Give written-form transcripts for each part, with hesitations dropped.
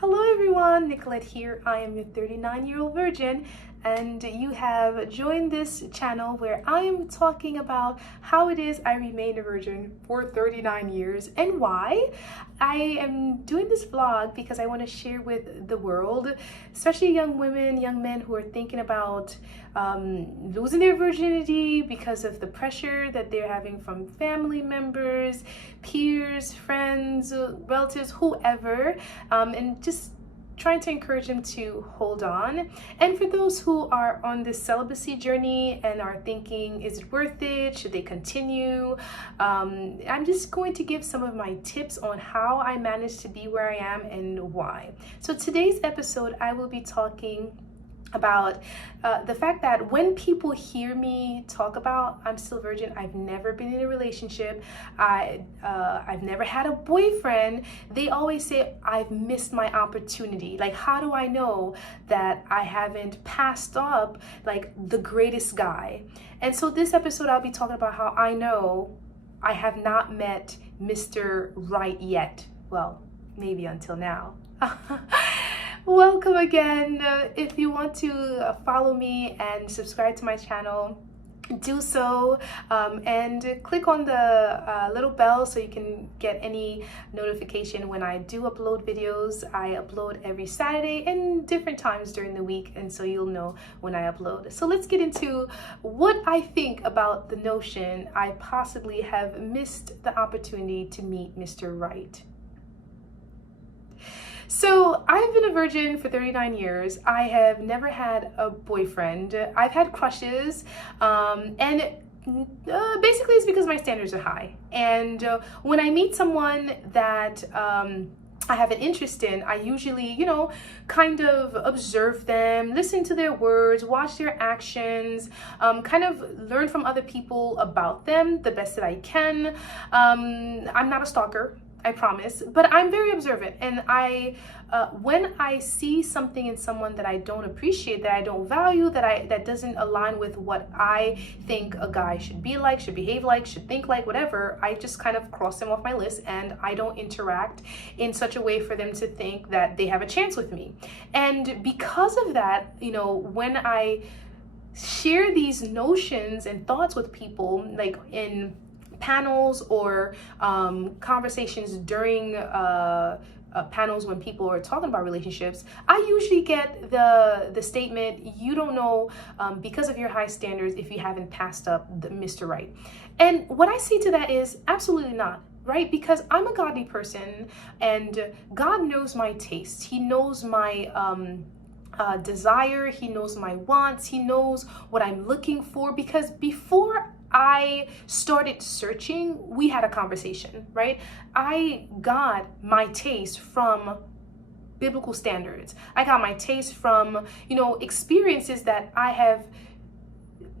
Hello everyone, Nicolette here. I am your 39-year-old virgin, and you have joined this channel where I am talking about how it is I remained a virgin for 39 years and why. I am doing this vlog because I want to share with the world, especially young women, young men who are thinking about losing their virginity because of the pressure that they're having from family members, peers, friends, relatives, whoever, and just trying to encourage them to hold on. And for those who are on this celibacy journey and are thinking, is it worth it? Should they continue? I'm just going to give some of my tips on how I managed to be where I am and why. So today's episode, I will be talking about the fact that when people hear me talk about I'm still virgin, I've never been in a relationship, I've never had a boyfriend, they always say I've missed my opportunity. Like, how do I know that I haven't passed up like the greatest guy? And so this episode I'll be talking about how I know I have not met Mr. Right yet. Well, maybe until now. Welcome again. If you want to follow me and subscribe to my channel, do so, and click on the little bell so you can get any notification when I do upload videos. I upload every Saturday and different times during the week, and so you'll know when I upload. So let's get into what I think about the notion I possibly have missed the opportunity to meet Mr. Right. So I've been a virgin for 39 years. I have never had a boyfriend. I've had crushes, and basically it's because my standards are high. And when I meet someone that I have an interest in, I usually, kind of observe them, listen to their words, watch their actions, kind of learn from other people about them the best that I can. I'm not a stalker, I promise, but I'm very observant, and when I see something in someone that I don't appreciate, that I don't value, that doesn't align with what I think a guy should be like, should behave like, should think like, whatever, I just kind of cross them off my list, and I don't interact in such a way for them to think that they have a chance with me. And because of that, when I share these notions and thoughts with people, like in panels or conversations during panels when people are talking about relationships, I usually get the statement, you don't know because of your high standards if you haven't passed up the Mr. Right. And what I say to that is absolutely not. Right? Because I'm a godly person, and God knows my taste. He knows my desire. He knows my wants. He knows what I'm looking for, because before I started searching, we had a conversation, right? I got my taste from biblical standards. I got my taste from, experiences that I have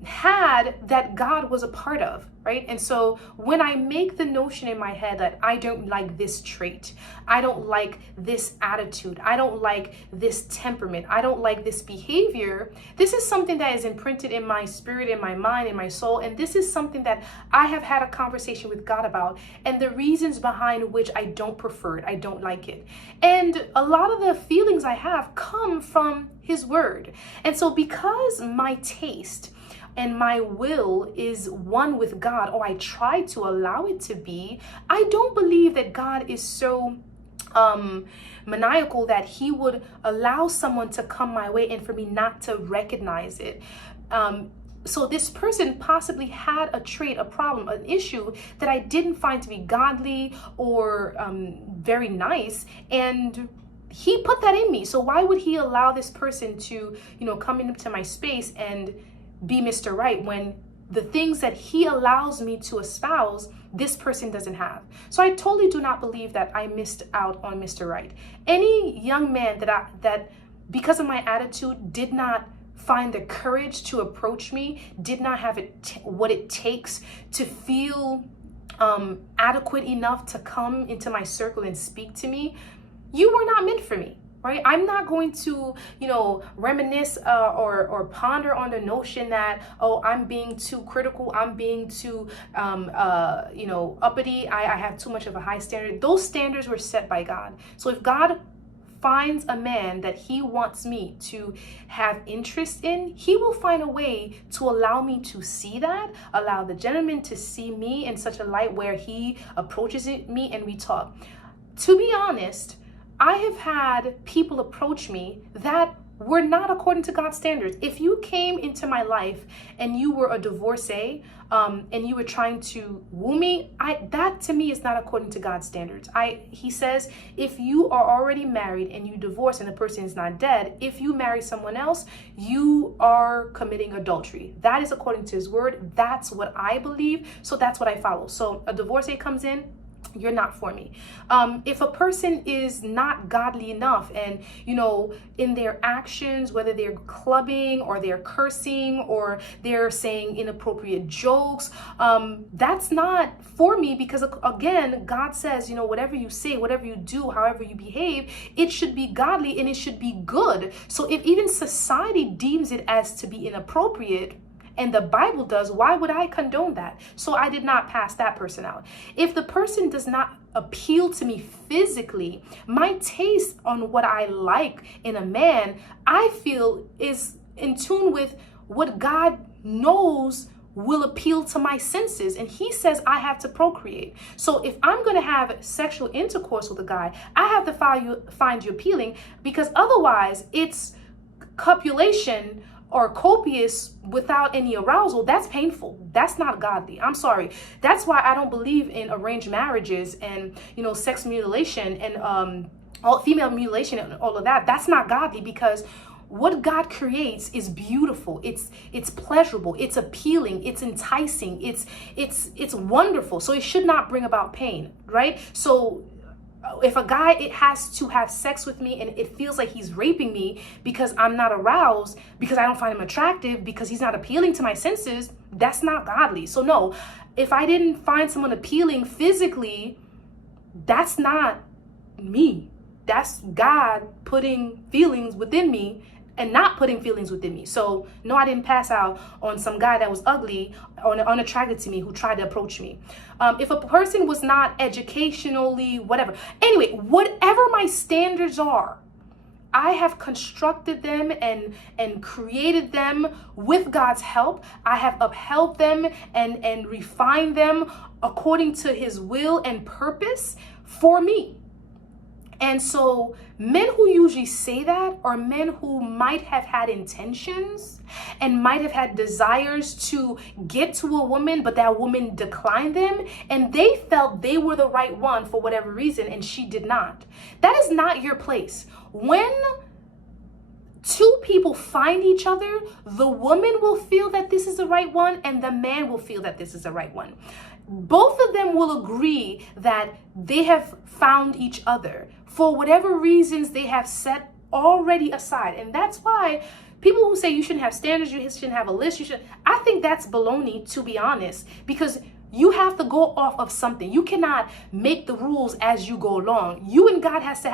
had that God was a part of, right? And so when I make the notion in my head that I don't like this trait, I don't like this attitude, I don't like this temperament, I don't like this behavior, this is something that is imprinted in my spirit, in my mind, in my soul, and this is something that I have had a conversation with God about, and the reasons behind which I don't prefer it, I don't like it. And a lot of the feelings I have come from His Word. And so because my taste and my will is one with God, or I try to allow it to be, I don't believe that God is so maniacal that He would allow someone to come my way and for me not to recognize it. So this person possibly had a trait, a problem, an issue that I didn't find to be godly or very nice, and He put that in me. So why would He allow this person to, come into my space and be Mr. Right when the things that He allows me to espouse, this person doesn't have? So I totally do not believe that I missed out on Mr. Right. Any young man that because of my attitude did not find the courage to approach me, did not have what it takes to feel adequate enough to come into my circle and speak to me, you were not meant for me. Right? I'm not going to, reminisce or ponder on the notion that, oh, I'm being too critical, I'm being too, uppity, I have too much of a high standard. Those standards were set by God. So if God finds a man that he wants me to have interest in, he will find a way to allow me to see that, allow the gentleman to see me in such a light where he approaches me and we talk. To be honest, I have had people approach me that were not according to God's standards. If you came into my life and you were a divorcee, and you were trying to woo me, that to me is not according to God's standards. He says, if you are already married and you divorce and the person is not dead, if you marry someone else, you are committing adultery. That is according to his word. That's what I believe. So that's what I follow. So a divorcee comes in, you're not for me. If a person is not godly enough and, in their actions, whether they're clubbing or they're cursing or they're saying inappropriate jokes, that's not for me, because again, God says, whatever you say, whatever you do, however you behave, it should be godly and it should be good. So if even society deems it as to be inappropriate, and the Bible does, why would I condone that? So I did not pass that person out. If the person does not appeal to me physically, my taste on what I like in a man, I feel is in tune with what God knows will appeal to my senses. And he says I have to procreate. So if I'm going to have sexual intercourse with a guy, I have to find you appealing, because otherwise it's copulation or copious without any arousal. That's painful. That's not godly. I'm sorry. That's why I don't believe in arranged marriages and, sex mutilation and all female mutilation and all of that. That's not godly, because what God creates is beautiful. It's pleasurable. It's appealing. It's enticing. It's wonderful. So it should not bring about pain, right? So if a guy has to have sex with me and it feels like he's raping me because I'm not aroused, because I don't find him attractive, because he's not appealing to my senses, that's not godly. So no, if I didn't find someone appealing physically, that's not me. That's God putting feelings within me and not putting feelings within me. So no, I didn't pass out on some guy that was ugly or unattracted to me who tried to approach me. If a person was not educationally, whatever. Anyway, whatever my standards are, I have constructed them and created them with God's help. I have upheld them and refined them according to his will and purpose for me. And so men who usually say that are men who might have had intentions and might have had desires to get to a woman, but that woman declined them and they felt they were the right one for whatever reason and she did not. That is not your place. When two people find each other, the woman will feel that this is the right one and the man will feel that this is the right one. Both of them will agree that they have found each other for whatever reasons they have set already aside. And that's why people who say you shouldn't have standards, you shouldn't have a list, I think that's baloney, to be honest, because you have to go off of something. You cannot make the rules as you go along. You and God have to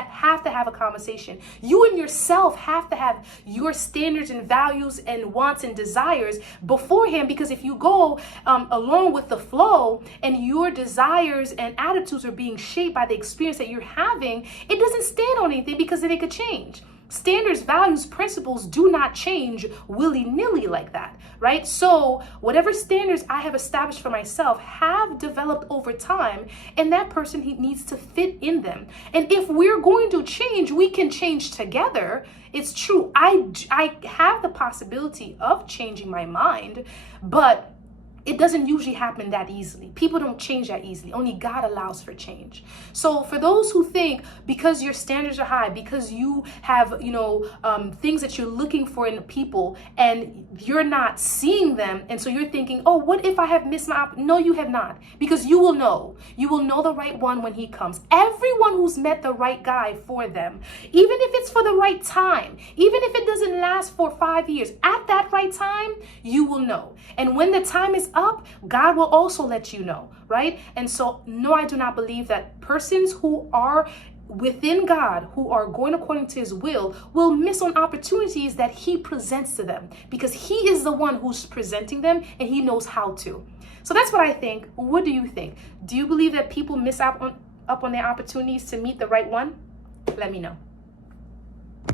have a conversation. You and yourself have to have your standards and values and wants and desires beforehand, because if you go along with the flow and your desires and attitudes are being shaped by the experience that you're having, it doesn't stand on anything, because then it could change. Standards, values, principles do not change willy-nilly like that, right? So whatever standards I have established for myself have developed over time, and that person, he needs to fit in them. And if we're going to change, we can change together. It's true. I have the possibility of changing my mind, but it doesn't usually happen that easily. People don't change that easily. Only God allows for change. So for those who think because your standards are high, because you have, things that you're looking for in people and you're not seeing them, and so you're thinking, oh, what if I have missed my opportunity? No, you have not, because you will know. You will know the right one when he comes. Everyone who's met the right guy for them, even if it's for the right time, even if it doesn't last for 5 years, at that right time, you will know. And when the time is up, God will also let you know, right? And so, no, I do not believe that persons who are within God, who are going according to his will miss on opportunities that he presents to them, because he is the one who's presenting them and he knows how to. So that's what I think. What do you think? Do you believe that people miss out on their opportunities to meet the right one? Let me know.